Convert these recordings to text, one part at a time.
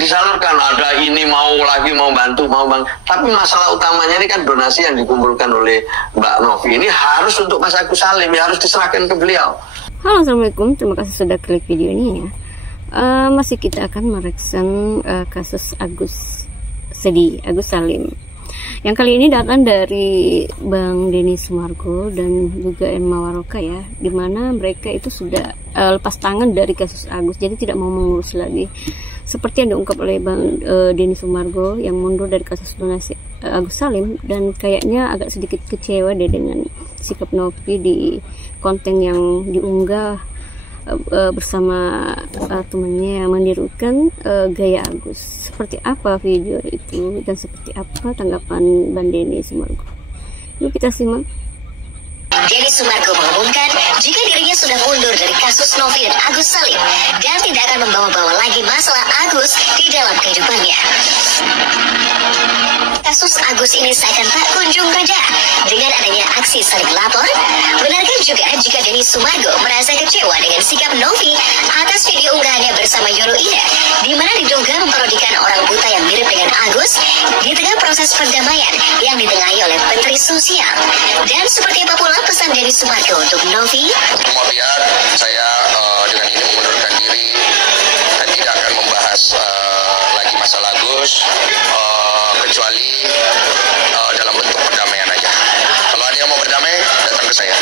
disalurkan, ada ini mau bantu, tapi masalah utamanya ini kan donasi yang dikumpulkan oleh Mbak Novi ini harus untuk Mas Agus Salim, ya harus diserahkan ke beliau. Halo, assalamualaikum, terima kasih sudah klik video ini ya. Masih kita akan mereksan kasus Agus Salim. Yang kali ini datang dari Bang Denny Sumargo dan juga Emma Waroka ya, dimana mereka itu sudah lepas tangan dari kasus Agus, jadi tidak mau mengurus lagi. Seperti yang diungkap oleh Bang Denny Sumargo yang mundur dari kasus donasi Agus Salim, dan kayaknya agak sedikit kecewa deh dengan sikap Novi di konten yang diunggah bersama temannya yang menirukan gaya Agus. Seperti apa video itu dan seperti apa tanggapan Bang Denny Sumargo? Yuk kita simak. Denny Sumargo mengumumkan jika dirinya sudah mundur dari kasus Novi dan Agus Salim dan tidak akan membawa-bawa lagi masalah Agus di dalam kehidupannya. Kasus Agus ini seakan tak kunjung reda dengan adanya aksi saling lapor. Benarkah juga jika Denny Sumargo merasa kecewa dengan sikap Novi atas video unggahannya bersama Yolo Ida, di mana diduga memparodikan orang buta yang mirip dengan Agus di tengah proses perdamaian yang ditengahi oleh Menteri Sosial? Dan seperti apa pula pesan Denny Sumargo untuk Novi? Semua pihak, saya dengan ini mengundurkan diri dan tidak akan membahas lagi masalah Agus, kecuali dalam bentuk perdamaian aja. Kalau ada yang mau berdamai, datang ke saya.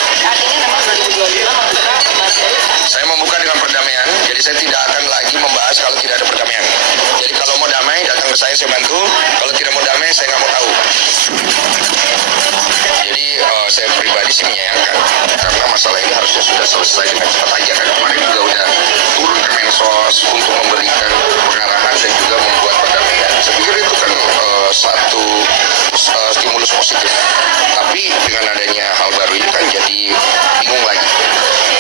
Saya membuka dengan perdamaian, jadi saya tidak akan lagi membahas kalau tidak ada perdamaian. Jadi kalau mau damai, datang ke saya bantu. Kalau tidak mau damai, saya nggak mau tahu. Jadi saya pribadi sih menyayangkan, karena masalah ini harusnya sudah selesai dengan cepat aja kan. Kemarin juga udah turun ke Mensos untuk memberikan pengarahan dan juga membuat perdamaian. Saya pikir itu kan satu stimulus positif. Tapi dengan adanya hal baru ini kan jadi bingung lagi.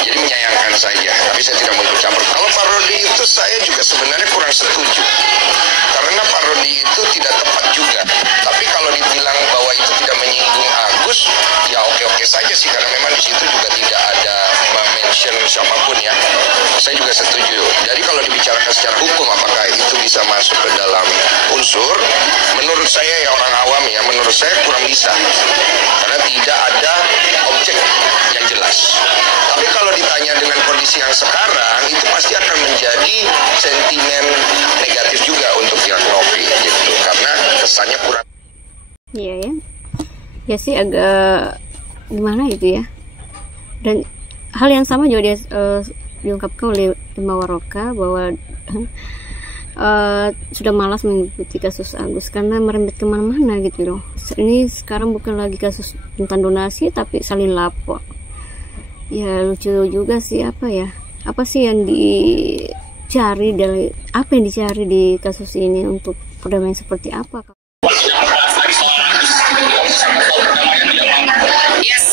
Jadi menyayangkan saja, tapi saya tidak mau ikut campur. Kalau parodi itu saya juga sebenarnya kurang setuju. Karena parodi itu tidak tepat juga. Tapi kalau dibilang bahwa itu tidak menyinggung Agus, ya oke-oke saja sih, karena memang di situ juga tidak ada mention siapapun ya. Saya juga setuju. Jadi kalau dibicarakan secara hukum apakah itu bisa masuk ke dalam unsur, menurut saya ya orang awam ya, menurut saya kurang bisa. Karena tidak ada objek yang jelas. Tapi kalau ditanya dengan kondisi yang sekarang, itu pasti akan menjadi sentimen negatif juga untuk pihak Novi gitu, karena kesannya kurang. Iya ya. Ya sih agak gimana itu ya. Dan hal yang sama juga diungkapkan oleh Emma Waroka bahwa sudah malas mengikuti kasus Agus karena merembet kemana-mana gitu loh. Ini sekarang bukan lagi kasus tentang donasi tapi saling lapor. Ya lucu juga sih, apa sih yang dicari dari apa yang dicari di kasus ini untuk perdamaian seperti apa? Yes,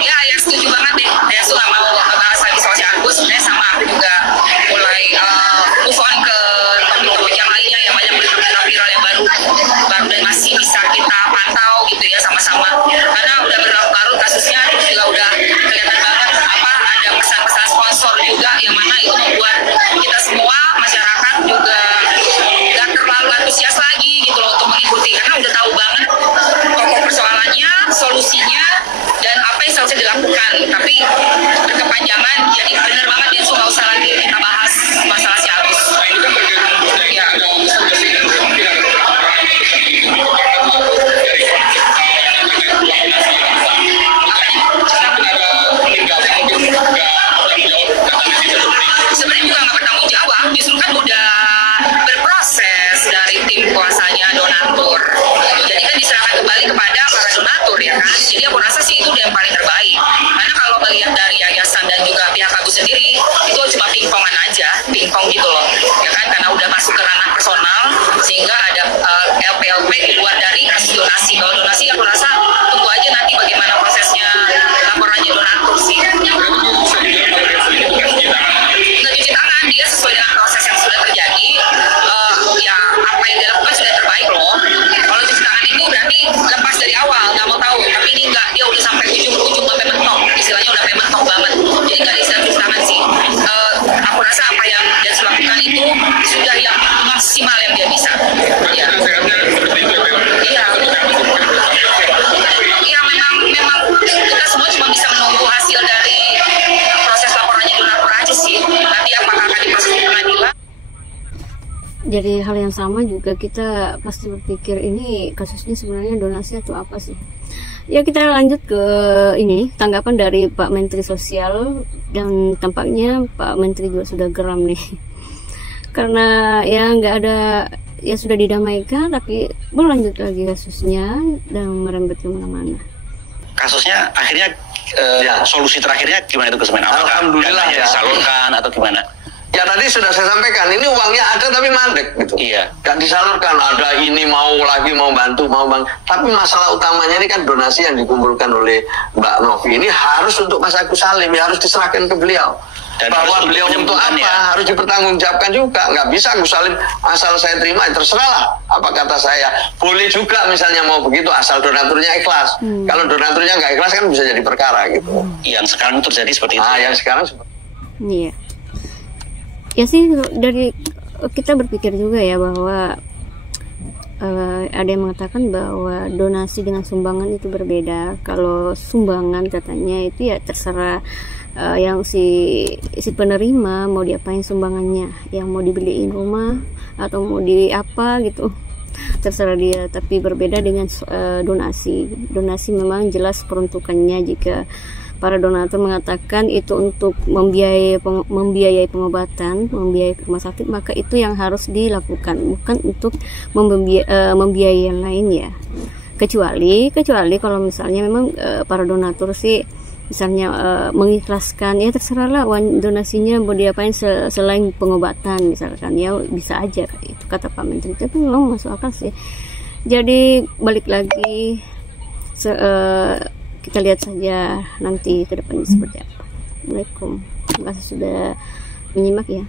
ya setuju banget deh. Saya suka mau bahas lagi soal si Agus. Sebenarnya sama aku juga mulai move on ke topik-topik yang lainnya yang banyak berita viral yang baru dan masih bisa kita pantau gitu ya sama-sama. Karena udah berlarut-larut kasusnya, terus juga udah kelihatan banget ada pesan-pesan sponsor juga yang mana itu membuat kita semua masyarakat juga nggak terlalu antusias lagi gitu loh untuk mengikuti, karena udah tahu banget pokok persoalannya, solusinya, dan apa yang seharusnya dilakukan. Tapi berkepanjangan, jadi benar banget ya, nggak usah lagi kita bahas masalah si Agus. Ya. Sebenarnya juga nggak bertanggung jawab, justru kan udah berproses dari tim kuasanya donatur. Jadi kan diserahkan kembali kepada para donatur ya kan. Jadi aku rasa sih itu yang paling terbaik. Karena kalau melihat dari yayasan dan juga pihak Agus sendiri, itu cuma pingpongan aja, pingpong gitu loh. Ya kan, karena udah masuk ke ranah personal, sehingga ada LP-LP di luar dari kasus donasi. Kalau donasi aku rasa tunggu aja nanti bagaimana prosesnya laporannya donatur sih. Nggak cuci tangan, dia sesuai dengan proses yang sudah terjadi. Ya apa yang dilakukan sudah terbaik loh. Kalau cuci tangan itu berarti lepas dari awal, nggak mau tahu. Tapi ini nggak, dia udah sampai ujung sampai mentok. Istilahnya udah sampai mentok banget. Jadi nggak bisa cuci tangan sih. Aku rasa apa yang dia lakukan itu sudah yang maksimal dari hal yang sama juga kita pasti berpikir ini kasusnya sebenarnya donasi atau apa sih. Ya kita lanjut ke ini tanggapan dari Pak Menteri Sosial, dan tampaknya Pak Menteri juga sudah geram nih karena ya nggak ada, ya sudah didamaikan tapi berlanjut lagi kasusnya dan merembet kemana-mana. Kasusnya akhirnya solusi terakhirnya gimana itu Gus Men? Alhamdulillah ya disalurkan atau gimana? Ya tadi sudah saya sampaikan, ini uangnya ada tapi mandek gitu. Iya. Gak disalurkan, ada ini mau lagi mau bantu, mau bang. Tapi masalah utamanya ini kan donasi yang dikumpulkan oleh Mbak Novi ini harus untuk Mas Agus Salim, ya harus diserahkan ke beliau. Dan bahwa beliau untuk apa ya, harus dipertanggungjawabkan juga. Nggak bisa Agus Salim asal saya terima, terserahlah apa kata saya. Boleh juga misalnya mau begitu asal donaturnya ikhlas. Kalau donaturnya nggak ikhlas kan bisa jadi perkara gitu. Yang sekarang terjadi seperti itu. Yang sekarang seperti iya. Ya sih, dari kita berpikir juga ya bahwa ada yang mengatakan bahwa donasi dengan sumbangan itu berbeda. Kalau sumbangan katanya itu ya terserah yang si penerima mau diapain sumbangannya, yang mau dibeliin rumah atau mau di apa gitu, terserah dia. Tapi berbeda dengan donasi memang jelas peruntukannya. Jika para donatur mengatakan itu untuk membiayai pengobatan, membiayai rumah sakit, maka itu yang harus dilakukan, bukan untuk membiayai yang lain ya. Kecuali kalau misalnya memang para donatur sih misalnya mengikhlaskan, ya terserahlah donasinya mau diapain selain pengobatan misalkan, ya bisa aja itu kata Pak Menteri. Itu memang masuk akal sih. Jadi balik lagi kita lihat saja nanti ke depannya seperti apa. Assalamualaikum. Terima kasih sudah menyimak ya.